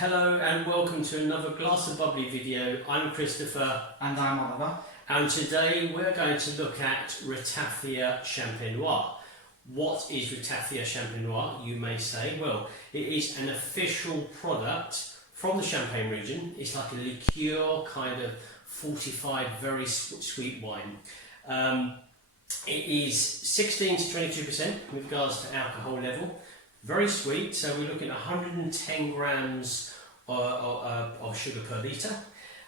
Hello and welcome to another Glass of Bubbly video. I'm Christopher. And I'm Oliver. And today we're going to look at Ratafia Champenois. What is Ratafia Champenois, you may say? Well, it is an official product from the Champagne region. It's like a liqueur, kind of fortified, very sweet wine. It is 16 to 22% with regards to alcohol level. Very sweet, so we're looking at 110 grams of sugar per litre.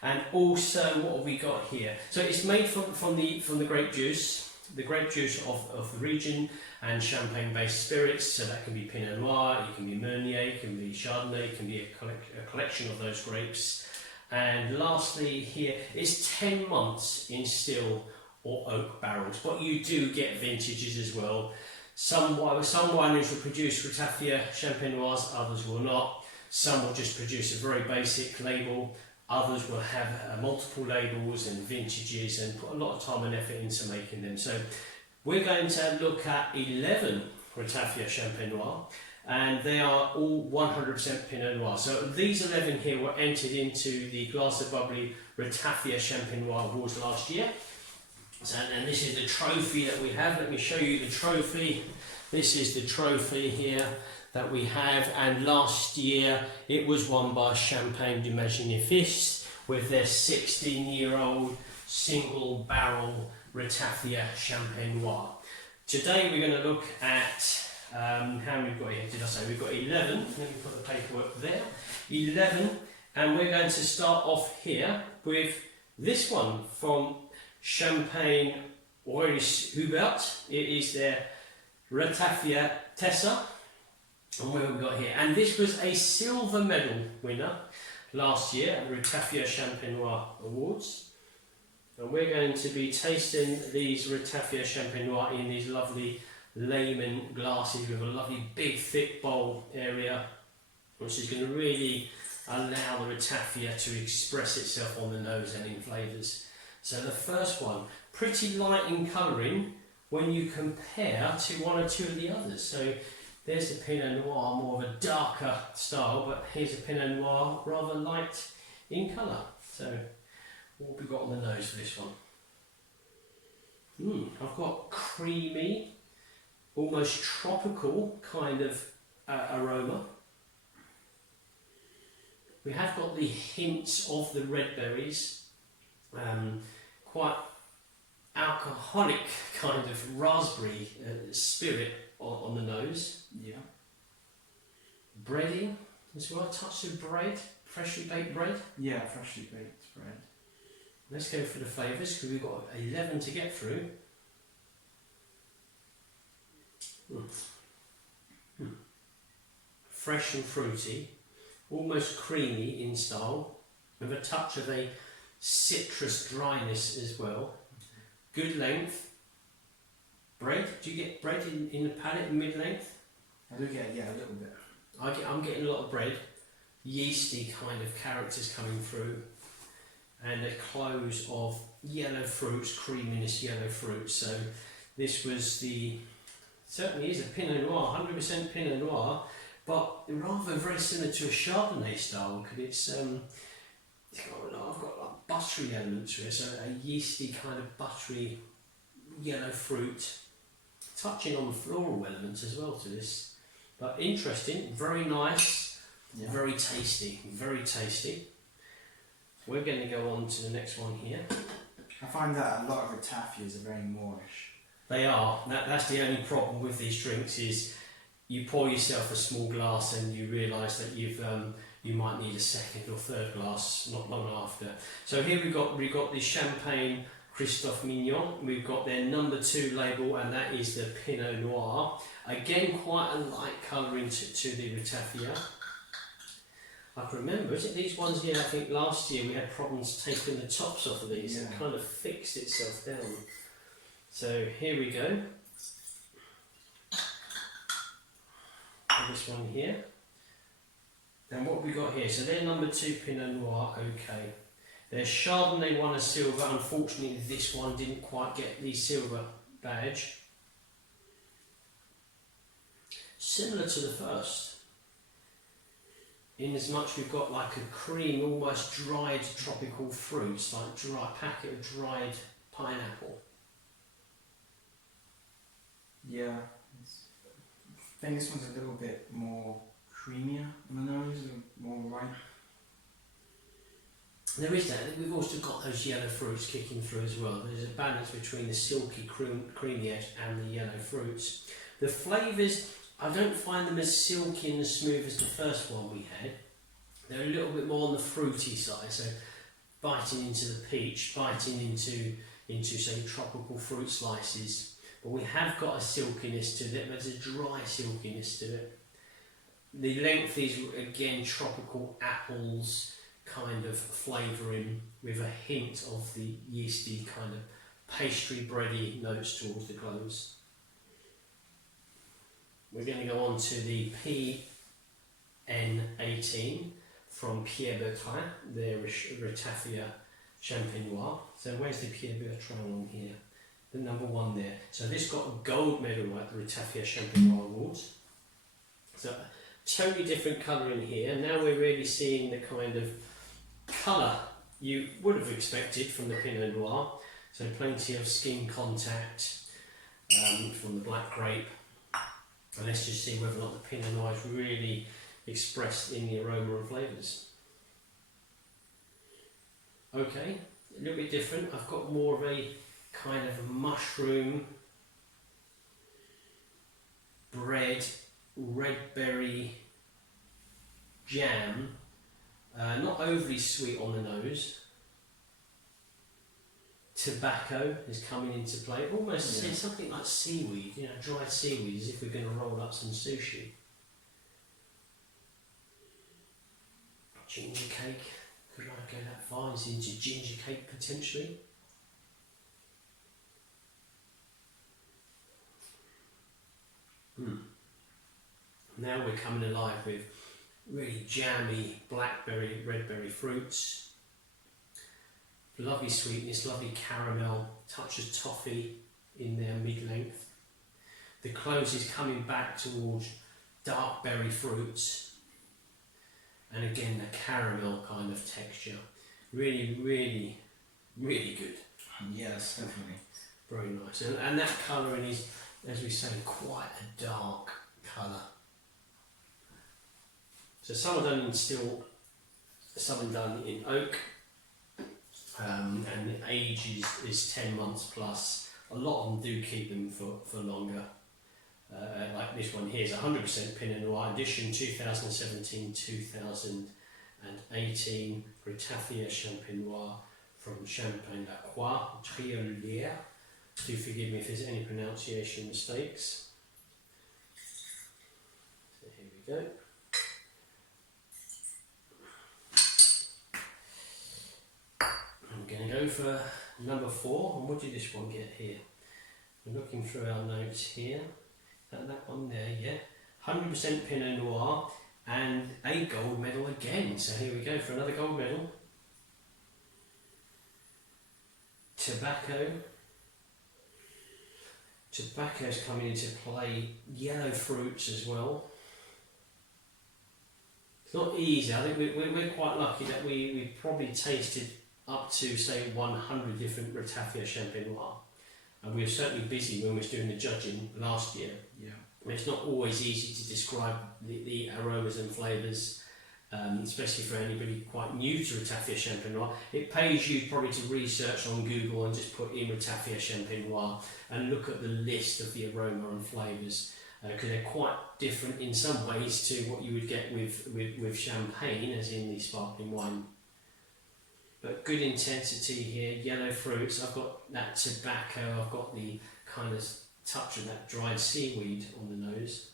And also, what have we got here? So it's made from the grape juice of the region, and champagne-based spirits. So that can be Pinot Noir, it can be Meunier, it can be Chardonnay, it can be a collection of those grapes. And lastly, here it's 10 months in still or oak barrels, but you do get vintages as well. Some wineries will produce Ratafia Champenois, others will not. Some will just produce a very basic label, others will have multiple labels and vintages and put a lot of time and effort into making them. So we're going to look at 11 Ratafia Champenois, and they are all 100% Pinot Noir. So these 11 here were entered into the Glass of Bubbly Ratafia Champenois Awards last year. And this is the trophy that we have. Let me show you the trophy. This is the trophy here that we have, and last year it was won by Champagne Dumangin with their 16-year-old single barrel Ratafia Champenois. Today we're going to look at how many we've got here. Did I say we've got 11? Let me put the paperwork there. 11, and we're going to start off here with this one from Champagne Waris Hubert. It is their Ratafia Thesa. And where have we got here? And this was a silver medal winner last year at the Ratafia Champenois Awards. And we're going to be tasting these Ratafia Champenois in these lovely layman glasses with a lovely big thick bowl area, which is going to really allow the Ratafia to express itself on the nose and in flavours. So the first one, pretty light in colouring when you compare to one or two of the others. So there's the Pinot Noir, more of a darker style, but here's a Pinot Noir, rather light in colour. So what have we got on the nose for this one? I've got creamy, almost tropical kind of aroma. We have got the hints of the red berries. Quite alcoholic kind of raspberry spirit on the nose. Yeah. Bready as well, a touch of bread, freshly baked bread. Yeah, freshly baked bread. Let's go for the flavours because we've got 11 to get through. Fresh and fruity, almost creamy in style, with a touch of a citrus dryness as well. Good length. Bread, do you get bread in the palate, mid-length? I do get, yeah, a little bit. I'm getting a lot of bread. Yeasty kind of characters coming through. And a close of yellow fruits, creaminess yellow fruits. So this was certainly is a Pinot Noir, 100% Pinot Noir, but rather very similar to a Chardonnay style, because I've got like buttery elements to it, so a yeasty kind of buttery yellow fruit, touching on the floral elements as well to this. But interesting, very nice, yeah. Very tasty, very tasty. We're going to go on to the next one here. I find that a lot of Ratafias are very moorish. They are. That's the only problem with these drinks is you pour yourself a small glass and you realise that you might need a second or third glass not long after. So here we've got the Champagne Christophe Mignon. We've got their number 2 label, and that is the Pinot Noir. Again, quite a light colouring to the Ratafia. I can remember, is it these ones here? I think last year we had problems taking the tops off of these. Yeah. It kind of fixed itself down. So here we go. This one here. And what we got here, so they're number 2 Pinot Noir, okay. Their Chardonnay won a silver. Unfortunately, this one didn't quite get the silver badge. Similar to the first. in as much we've got like a cream, almost dried tropical fruits, like dry packet of dried pineapple. Yeah, I think this one's a little bit more creamier on the nose, more ripe. There is that. We've also got those yellow fruits kicking through as well. There's a balance between the silky creamy edge and the yellow fruits. The flavours, I don't find them as silky and as smooth as the first one we had. They're a little bit more on the fruity side, so biting into the peach, biting into say tropical fruit slices. But we have got a silkiness to it, but there's a dry silkiness to it. The length is again tropical apples kind of flavouring with a hint of the yeasty kind of pastry bready notes towards the close. We're going to go on to the PN18 from Bertrand, the Ratafia Champenois. So where's the Bertrand on here? The number one there. So this got a gold medal at the Ratafia Champenois Awards. So totally different colour in here. Now we're really seeing the kind of colour you would have expected from the Pinot Noir. So plenty of skin contact from the black grape. And let's just see whether or not the Pinot Noir is really expressed in the aroma and flavours. Okay, a little bit different. I've got more of a kind of mushroom, bread, red berry jam. Not overly sweet on the nose. Tobacco is coming into play. Almost something like seaweed, you know, dried seaweed, as if we're going to roll up some sushi. Ginger cake. Could I go that far into ginger cake potentially? Now we're coming alive with really jammy blackberry, red berry fruits. Lovely sweetness, lovely caramel, touch of toffee in their mid-length. The close is coming back towards dark berry fruits. And again, the caramel kind of texture. Really, really, really good. Yes, definitely. Very nice. And that colouring is, as we say, quite a dark colour. So some are done in still, some are done in oak. And the age is 10 months plus. A lot of them do keep them for longer. Like this one here is 100% Pinot Noir edition 2017-2018 Ratafia Champenois from Champagne-la-Croix, Triaulaire. Do forgive me if there's any pronunciation mistakes. So here we go. I'm going to go for number 4. And what did this one get here? We're looking through our notes here. That one there, yeah. 100% Pinot Noir and a gold medal again. So here we go for another gold medal. Tobacco. Tobacco's coming into play. Yellow fruits as well. It's not easy. I think we're quite lucky that we probably tasted up to say 100 different Ratafia Champenois. And we were certainly busy when we was doing the judging last year. Yeah. It's not always easy to describe the aromas and flavours, especially for anybody quite new to Ratafia Champenois. It pays you probably to research on Google and just put in Ratafia Champenois and look at the list of the aroma and flavours, because they're quite different in some ways to what you would get with champagne, as in the sparkling wine. But good intensity here, yellow fruits. I've got that tobacco, I've got the kind of touch of that dried seaweed on the nose.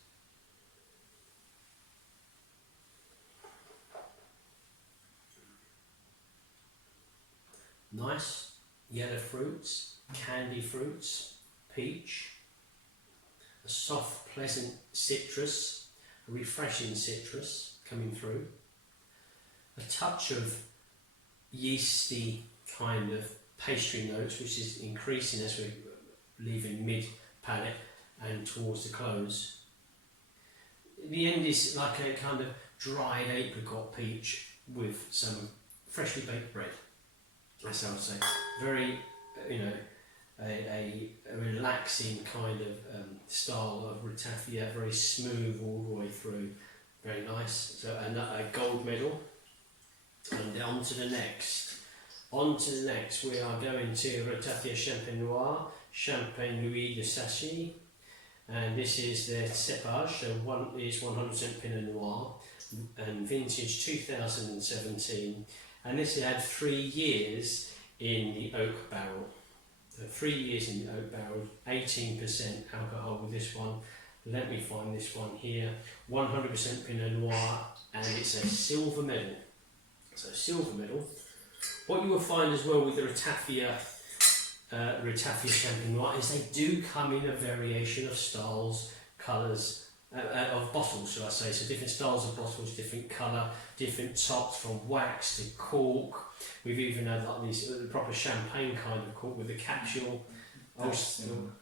Nice yellow fruits, candy fruits, peach, a soft, pleasant citrus, a refreshing citrus coming through, a touch of yeasty kind of pastry notes, which is increasing as we're leaving mid-palate and towards the close. The end is like a kind of dried apricot peach with some freshly baked bread. That's how I would say. Very, a relaxing kind of style of Ratafia, very smooth all the way through, very nice. So a gold medal. And on to the next. We are going to Ratafia Champenois, Champenois de Sacy, and this is their cepage. So one is 100% Pinot Noir and vintage 2017, and this had 3 years in the oak barrel. So 3 years in the oak barrel, 18% alcohol with this one. Let me find this one here. 100% Pinot Noir, and it's a silver medal. So silver medal. What you will find as well with the Ratafia Champenois is they do come in a variation of styles, colours, of bottles, shall I say. So different styles of bottles, different colour, different tops, from wax to cork. We've even had like these proper champagne kind of cork with the capsule,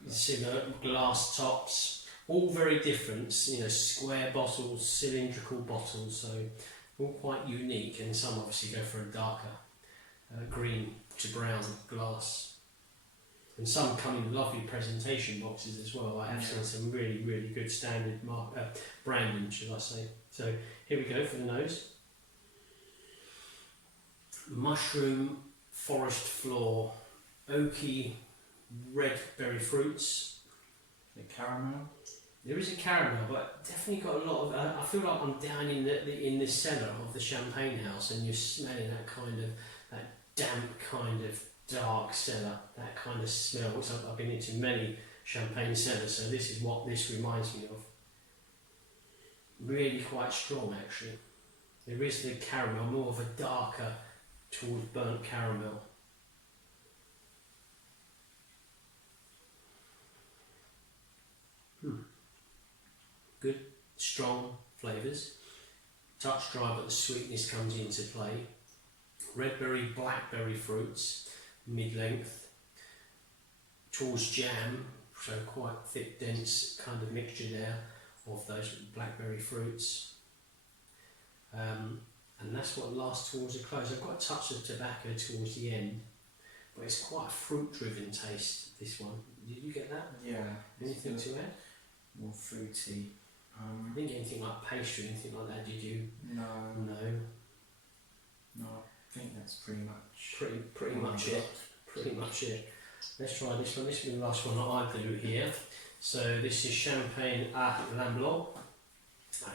similar glass tops, all very different. Square bottles, cylindrical bottles, so all quite unique. And some obviously go for a darker green to brown glass. And some come in lovely presentation boxes as well. I have seen some really, really good standard branding, should I say. So here we go for the nose. Mushroom, forest floor, oaky, red berry fruits. The caramel. There is a caramel, but definitely got a lot of. I feel like I'm down in the cellar of the champagne house, and you're smelling that damp kind of dark cellar, that kind of smell, which I've been into many champagne cellars, so this is what this reminds me of. Really quite strong actually. There is the caramel, more of a darker towards burnt caramel. Good, strong flavours. Touch dry, but the sweetness comes into play. Red berry, blackberry fruits, mid-length. Towards jam, so quite thick, dense kind of mixture there of those blackberry fruits. And that's what lasts towards the close. I've got a touch of tobacco towards the end, but it's quite a fruit-driven taste, this one. Did you get that? Yeah. Anything to add? More fruity. I didn't get anything like pastry, anything like that, did you? No. No. I think that's pretty much... Pretty much it. Pretty much it. Let's try this one. This will be the last one that I do here. So this is Champagne à Lamblot,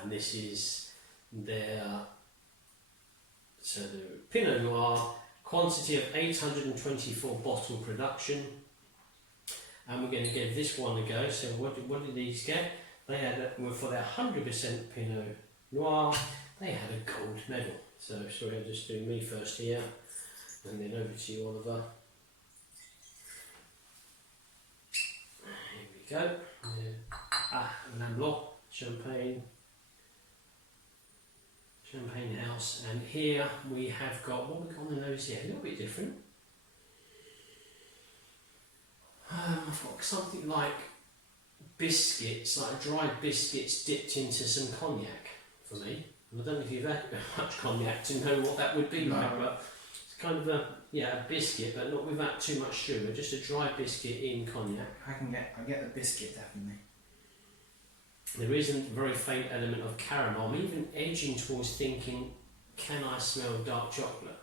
and this is their the Pinot Noir, quantity of 824 bottle production, and we're going to give this one a go. So what did these get? They had for their 100% Pinot Noir, they had a gold medal. So sorry, I'll just do me first here, and then over to you, Oliver. Here we go. Lamblot, Champagne House, and here we have got what we got on the nose here. A little bit different. I've got something like biscuits, like dried biscuits dipped into some cognac for me. And I don't know if you've had much cognac to know what that would be like, but it's kind of a biscuit, but not without too much sugar. Just a dry biscuit in cognac. I get the biscuit definitely. There is a very faint element of caramel. I'm even edging towards thinking, can I smell dark chocolate?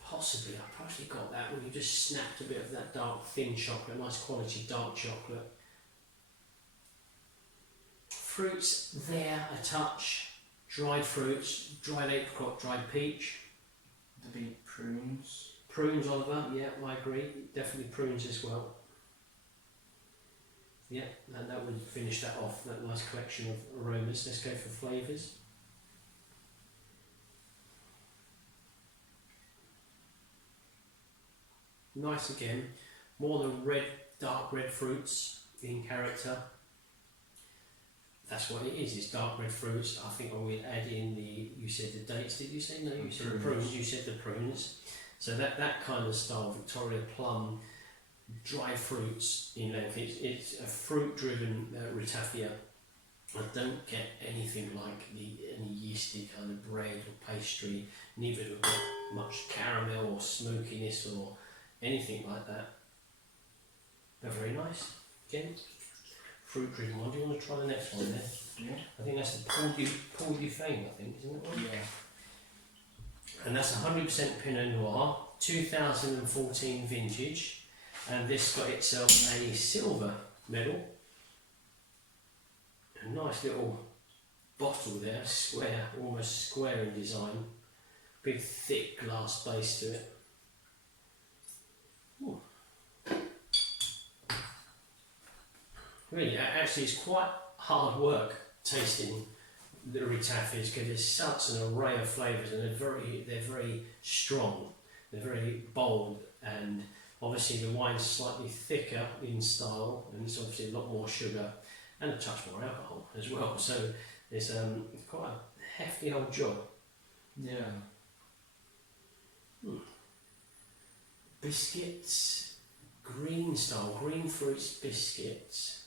Possibly, I probably got that when you just snapped a bit of that dark thin chocolate, nice quality dark chocolate. Fruits there, a touch. Dried fruits, dried apricot, dried peach. There'll be prunes. Prunes, Oliver, yeah, I agree. Definitely prunes as well. Yeah, and that would finish that off, that nice collection of aromas. Let's go for flavours. Nice again, more than red, dark red fruits in character. That's what it is, it's dark red fruits. I think I will add in you said the dates, did you say? No, you said the prunes, you said the prunes. So that kind of style, Victoria plum, dry fruits in length. It's a fruit driven Ratafia I don't get anything like any yeasty kind of bread or pastry. Neither do I get much caramel or smokiness or anything like that. They're very nice. Again, fruit driven one. Do you want to try the next one there? Yeah. I think that's the Paul du Fame, I think, isn't it? One? Yeah. And that's 100% Pinot Noir, 2014 vintage, and this got itself a silver medal. A nice little bottle there, square, almost square in design. Big thick glass base to it. Ooh. Really, actually it's quite hard work tasting the Ratafias because there's such an array of flavours and they're very strong, they're very bold, and obviously the wine's slightly thicker in style and it's obviously a lot more sugar and a touch more alcohol as well, so it's quite a hefty old job. Yeah. Biscuits, green style, green fruits biscuits.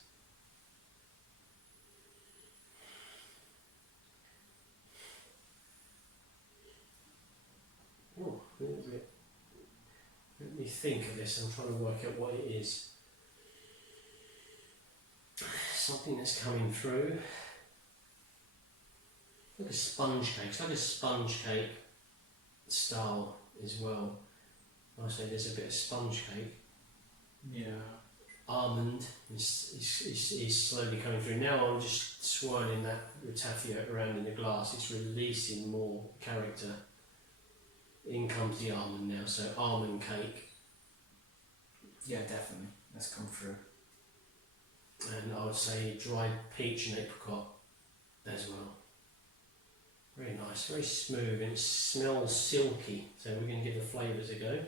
Oh, let me think of this. I'm trying to work out what it is. Something that's coming through. Like a sponge cake. It's like a sponge cake style as well. I say there's a bit of sponge cake. Yeah. Almond is slowly coming through. Now I'm just swirling that Ratafia around in the glass. It's releasing more character. In comes the almond now, so almond cake. Yeah, definitely. That's come through. And I would say dried peach and apricot as well. Very nice, very smooth, and it smells silky. So we're going to give the flavours a go.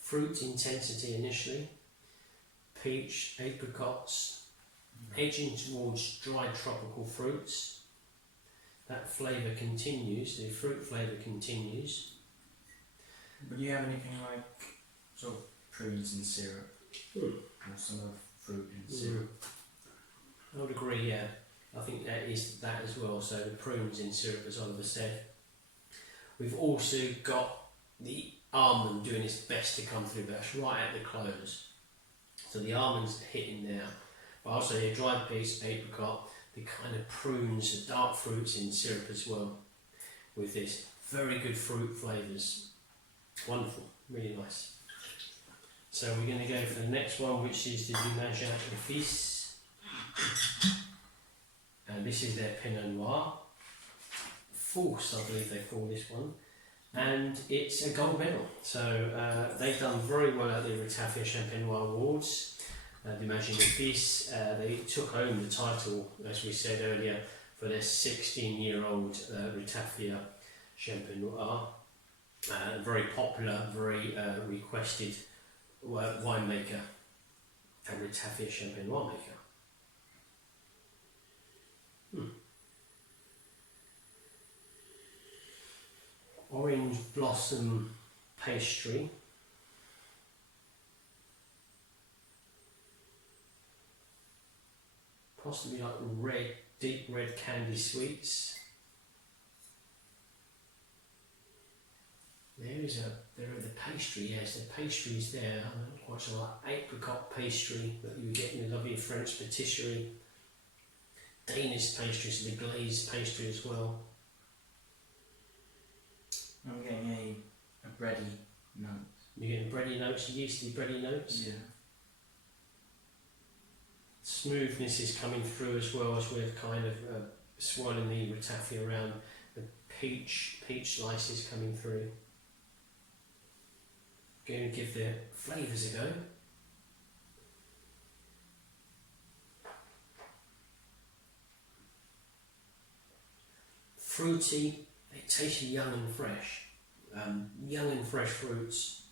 Fruit intensity initially, peach, apricots, edging towards dried tropical fruits. That flavour continues, the fruit flavour continues. But do you have anything like sort of prunes in syrup? Or some of fruit in syrup? I would agree, yeah. I think that is that as well. So the prunes in syrup, as Oliver said. We've also got the almond doing its best to come through, but that's right at the close. So the almond's hitting there. But also the dried peach, apricot, the kind of prunes, the dark fruits in syrup as well. With this very good fruit flavours. Wonderful, really nice. So we're going to go for the next one, which is the Dumangin et Fils. And this is their Pinot Noir. Force, I believe they call this one. And it's a gold medal. So they've done very well at the Ratafia Champenois Awards. Dumangin et Fils, they took home the title, as we said earlier, for their 16-year-old Ratafia Champenois. Very popular, very requested winemaker and Ratafia Champenois maker. Orange blossom pastry. Possibly like red, deep red candy sweets. There are the pastry, yes, the pastry is there. I'm not quite sure, like apricot pastry that you would get in a lovely French patisserie. Danish pastry, so the glazed pastry as well. I'm getting a bready note. You're getting bready notes, yeasty bready notes. Yeah. Smoothness is coming through as well as we're kind of swirling the Ratafia around. The peach slices coming through. Going to give the flavours a go. Fruity, they taste young and fresh. Young and fresh fruits.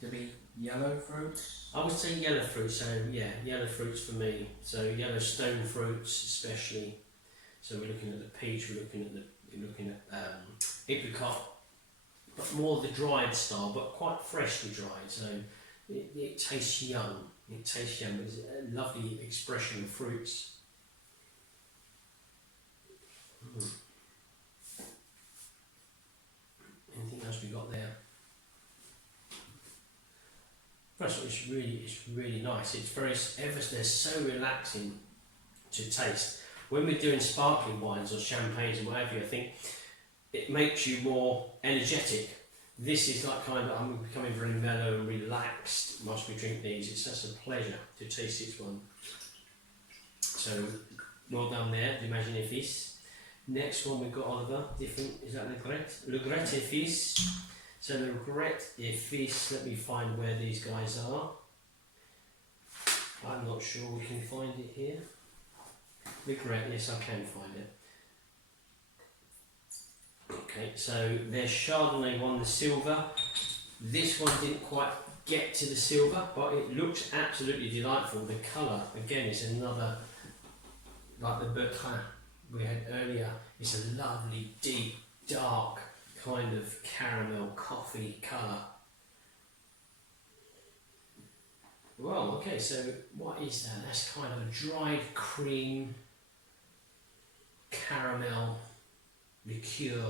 To be yellow fruits? I would say yellow fruits, so yeah, yellow fruits for me. So yellow stone fruits especially. So we're looking at the peach, we're looking at apricot, but more the dried style, but quite freshly dried. So it tastes young. It tastes young. It's a lovely expression of fruits. Anything else we got there? First of all, it's really nice. It's very they're so relaxing to taste. When we're doing sparkling wines or champagnes and whatever, I think it makes you more energetic. This is like kind of, I'm becoming very mellow and relaxed whilst we drink these. It's such a pleasure to taste this one. So, well done there, Dumangin et Fils. Next one we've got, Oliver, different, is that Legret? Legret et Fils. So Legret et Fils, let me find where these guys are. I'm not sure we can find it here. Legret, yes I can find it. Okay, so their Chardonnay won the silver. This one didn't quite get to the silver, but it looks absolutely delightful. The colour, again, is another, like the Bertrand we had earlier. It's a lovely, deep, dark, kind of caramel coffee colour. Well, okay, so what is that? That's kind of a dried cream, caramel, liqueur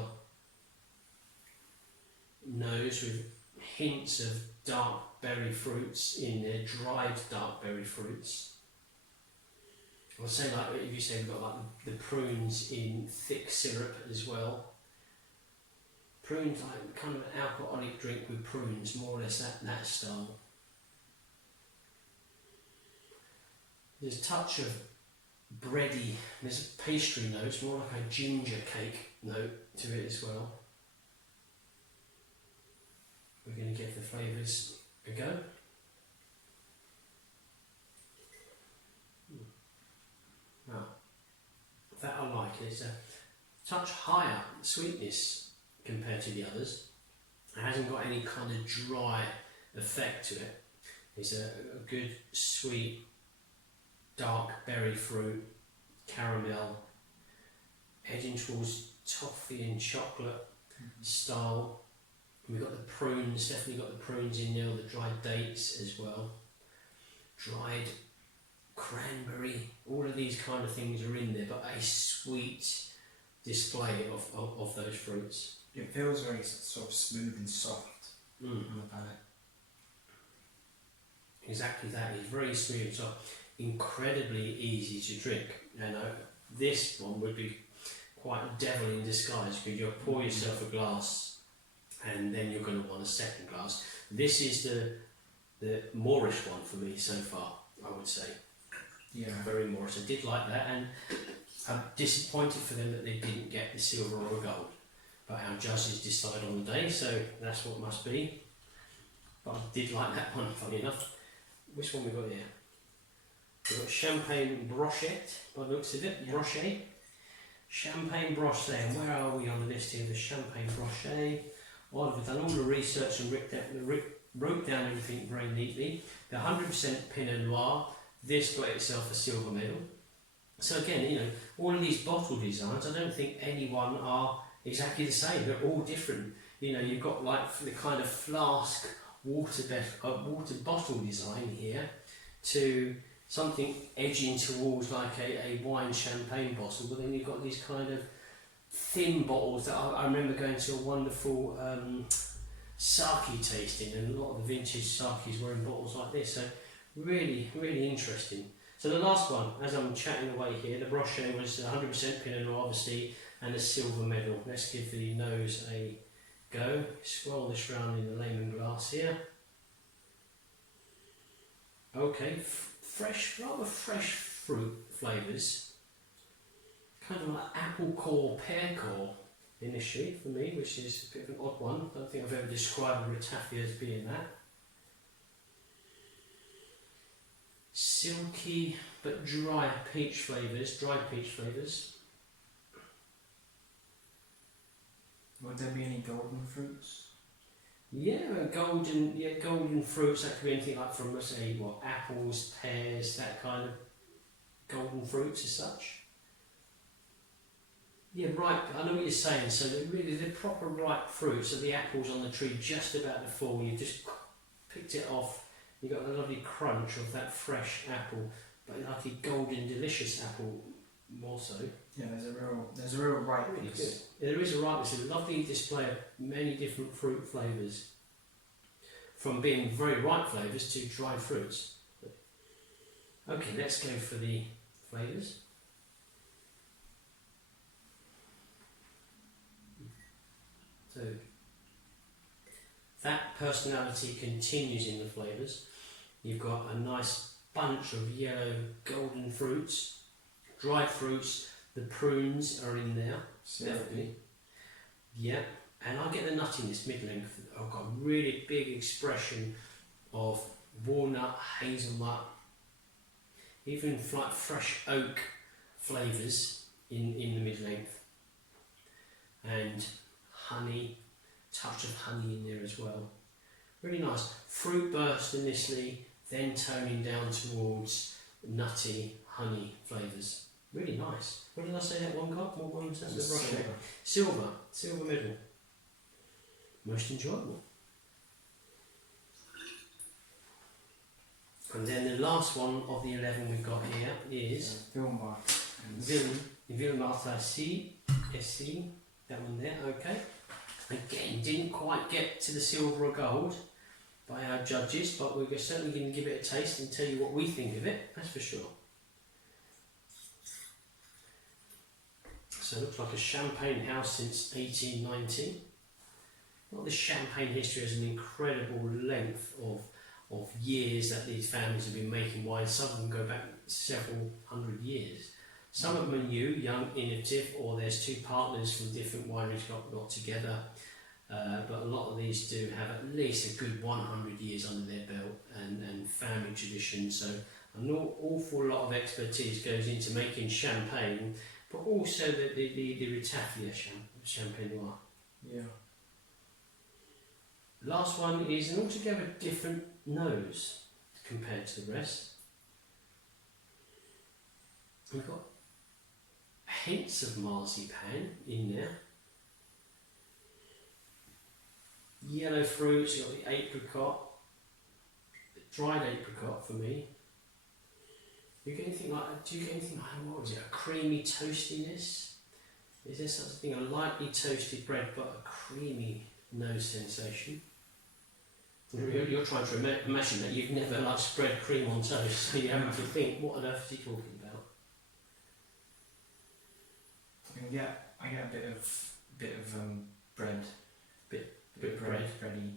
nose with hints of dark berry fruits in there, dried dark berry fruits. I would say, like if you say we've got like the prunes in thick syrup as well. Prunes, like kind of an alcoholic drink with prunes, more or less that style. There's a touch of bready, there's a pastry note, it's more like a ginger cake note to it as well. We're going to give the flavours a go. Now, that I like. It's a touch higher sweetness compared to the others. It hasn't got any kind of dry effect to it. It's a good sweet, dark berry fruit, caramel, edging towards toffee and chocolate style. We've got the prunes, definitely got the prunes in there, the dried dates as well. Dried cranberry, all of these kind of things are in there, but a sweet display of those fruits. It feels very sort of smooth and soft on the palate. Exactly that, it's very smooth, so incredibly easy to drink. And this one would be quite a devil in disguise, because you'll pour yourself a glass and then you're going to want a second glass. This is the Moorish one for me so far, I would say. Yeah. Very Moorish. I did like that, and I'm disappointed for them that they didn't get the silver or the gold. But our judges decide on the day, so that's what must be. But I did like that one, funny enough. Which one we got here? We've got Champagne Brochet, by the looks of it. Yeah. Brochet. Champagne Brochet. And where are we on the list here? The Champagne Brochet. Well, I've done all the research and wrote down everything very neatly. The 100% Pinot Noir. This got itself a silver medal. So again, you know, all of these bottle designs, I don't think any one are exactly the same. They're all different. You know, you've got like the kind of flask water bottle design here to something edging towards like a wine champagne bottle, but then you've got these kind of thin bottles that I remember going to a wonderful Sacy tasting, and a lot of the vintage Sacys were in bottles like this, so really, really interesting. So the last one, as I'm chatting away here, the Brochet was 100% Pinot Noir, obviously, and a silver medal. Let's give the nose a go. Swirl this round in the lemon glass here. Okay, fresh, rather fresh fruit flavours. Kind of like apple core, pear core initially for me, which is a bit of an odd one. I don't think I've ever described Ratafia as being that. Silky but dry peach flavours, dried peach flavours. Would there be any golden fruits? Yeah, golden fruits. That could be anything like from, let's say, what, apples, pears, that kind of golden fruits as such. Yeah, ripe. I know what you're saying. So really, the proper ripe fruits. So the apples on the tree just about to fall. You just picked it off You got a lovely crunch of that fresh apple, but like a golden delicious apple more so. Yeah, there's a real ripeness. Really good. There is a ripeness, a lovely display of many different fruit flavours. From being very ripe flavours to dried fruits. Okay, let's go for the flavours. So that personality continues in the flavours. You've got a nice bunch of yellow golden fruits, dried fruits, the prunes are in there, definitely. Yeah, and I get the nuttiness mid-length. I've got a really big expression of walnut, hazelnut, even like fresh oak flavours in the mid-length. And honey, touch of honey in there as well. Really nice. Fruit burst initially, then toning down towards nutty honey flavours. Really nice. What did I say that one got? What one was that? The Brochet? Silver middle. Most enjoyable. And then the last one of the 11 we've got here is Vilmart Cie, SC, that one there, okay. Again, didn't quite get to the silver or gold by our judges, but we're certainly going to give it a taste and tell you what we think of it, that's for sure. So it looks like a champagne house since 1890. Well, the champagne history has an incredible length of years that these families have been making wine. Some of them go back several hundred years. Some of them are new, young, innovative, or there's two partners from different wineries got together. But a lot of these do have at least a good 100 years under their belt and family tradition. So an awful lot of expertise goes into making champagne, but also the Ratafia Champenois. Yeah. Last one is an altogether different nose compared to the rest. We've got hints of marzipan in there. Yellow fruits, you've got the apricot, the dried apricot for me. Do you get anything like, what was it, a creamy toastiness? Is there such a thing, a lightly toasted bread but a creamy nose sensation? You're trying to imagine that you've never like spread cream on toast, so you have to think, what on earth is he talking about? I get a bit of bread, bit of bready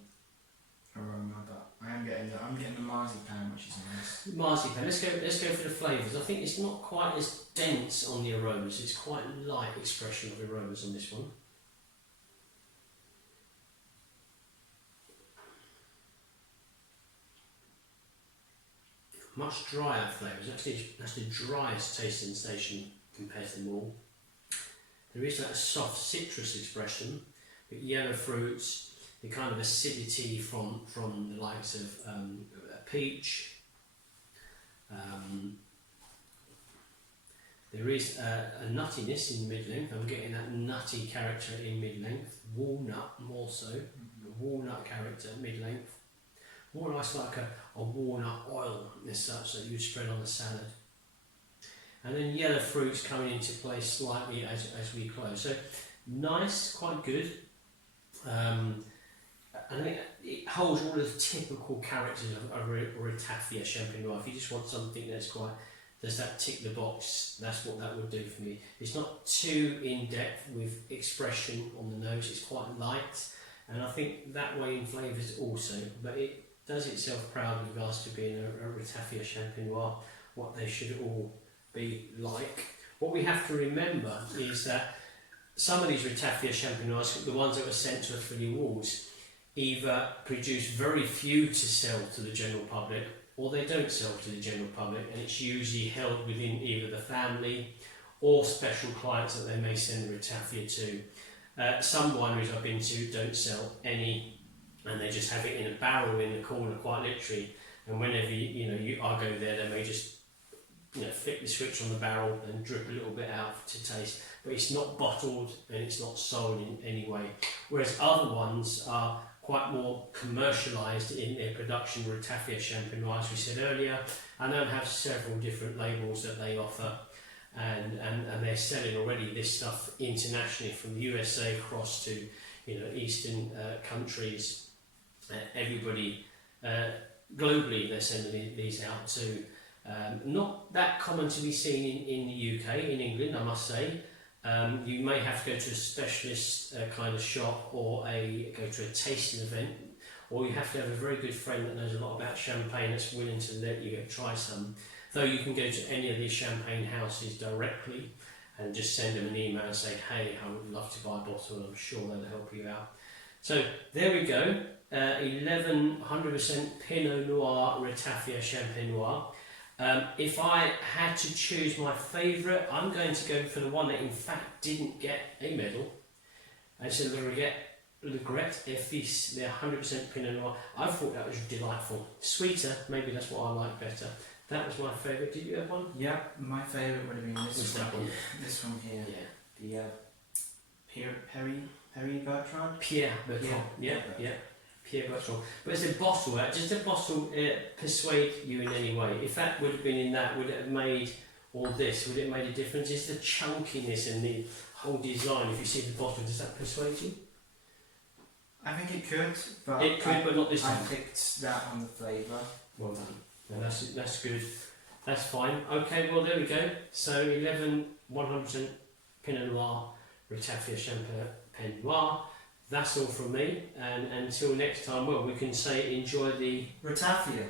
aroma, but I'm getting the marzipan, which is nice. Marzipan. Let's go for the flavours. I think it's not quite as dense on the aromas. It's quite light expression of aromas on this one. Much drier flavours. Actually, that's the driest taste sensation compared to them all. There is that soft citrus expression, but yellow fruits, the kind of acidity from the likes of peach. There is a nuttiness in mid-length. I'm getting that nutty character in mid-length. Walnut more so. Walnut character mid-length. More nice like a walnut oil as such that you spread on the salad. And then yellow fruits coming into play slightly as we close. So nice, quite good. I think it holds all of the typical characters of Ratafia Champenois. If you just want something that's quite, does that tick the box, that's what that would do for me. It's not too in-depth with expression on the nose, it's quite light. And I think that way in flavours also, but it does itself proud with regards to being a Ratafia Champenois, what they should all be like. What we have to remember is that some of these Ratafia Champenois, the ones that were sent to us for the awards, either produce very few to sell to the general public, or they don't sell to the general public, and it's usually held within either the family or special clients that they may send the Ratafia to. Some wineries I've been to don't sell any, and they just have it in a barrel in the corner, quite literally. And whenever I go there, they may just flick the switch on the barrel and drip a little bit out to taste. But it's not bottled and it's not sold in any way. Whereas other ones are quite more commercialised in their production. Ratafia Champenois, as we said earlier, and they have several different labels that they offer, and they're selling already this stuff internationally from the USA across to eastern countries. Everybody globally, they're sending these out to. Not that common to be seen in the UK, in England, I must say. You may have to go to a specialist kind of shop or go to a tasting event, or you have to have a very good friend that knows a lot about champagne that's willing to let you try some. Though you can go to any of these champagne houses directly and just send them an email and say, hey, I would love to buy a bottle, and I'm sure they'll help you out. So there we go, 100% Pinot Noir Ratafia Champenois. If I had to choose my favourite, I'm going to go for the one that in fact didn't get a medal. It's a Legret Fils, they're 100% Pinot Noir. I thought that was delightful. Sweeter, maybe that's what I like better. That was my favourite. Did you have one? Yeah, my favourite would have been this one. One? This one here. Yeah. The Bertrand? Pierre Bertrand. Yeah. Pierre Bertrand. But as a bottle, does the bottle persuade you in any way? If that would have been in that, would it have made all this? Would it have made a difference? Is the chunkiness and the whole design, if you see the bottle, does that persuade you? I think it could, but but not this I time. picked that on the flavour. Well done. No, that's good. That's fine. Okay, well there we go. So 11 100% Pinot Noir Ratafia Champenois. That's all from me, and until next time, well, we can say enjoy the Ratafia.